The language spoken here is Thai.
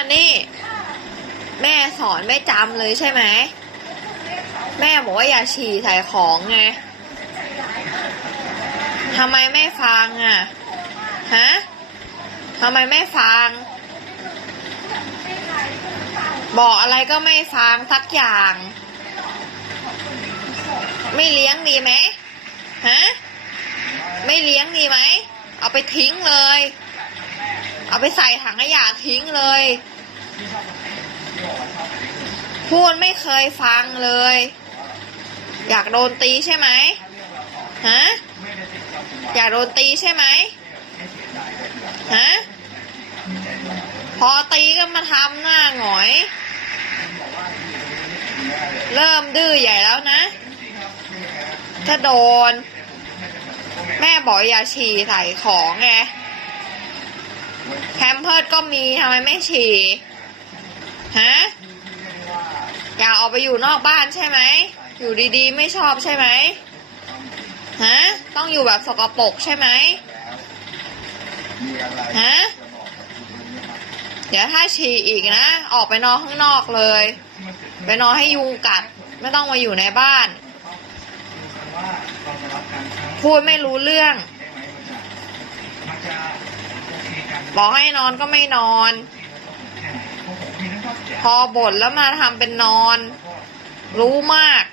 มันนี่แม่สอนไม่จำเลยใช่ไหม แม่บอกว่าอย่าฉี่ใส่ของไงทำไมไม่ฟังอะ ฮะทำไมไม่ฟัง บอกอะไรก็ไม่ฟังสักอย่าง ไม่เลี้ยงดีไหมฮะ ไม่เลี้ยงดีไหม เอาไปทิ้งเลย เอาไปใส่ถังขยะทิ้งเลย พูดไม่เคยฟังเลย อยากโดนตีใช่ไหมฮะอยากโดนตีใช่ไหมฮะพอตีก็มาทำหน้าหงอย เริ่มดื้อใหญ่แล้วนะจะโดน แม่บอกอย่าฉี่ใส่ของไง แพมเพิร์ดก็มีทำไมไม่ฉี่ฮะอยากออกไปอยู่นอกบ้านใช่ไหม อยู่ดีๆ ไม่ชอบใช่ไหมฮะต้องอยู่แบบสกปรกใช่ไหมฮะเดี๋ยวถ้าฉี่อีกนะ ออกไปนอนข้างนอกเลย ไปนอนให้ยุงกัด ไม่ต้องมาอยู่ในบ้าน พูดไม่รู้เรื่อง บอกให้นอนก็ไม่นอน พอบ่นแล้วมาทำเป็นนอน รู้มาก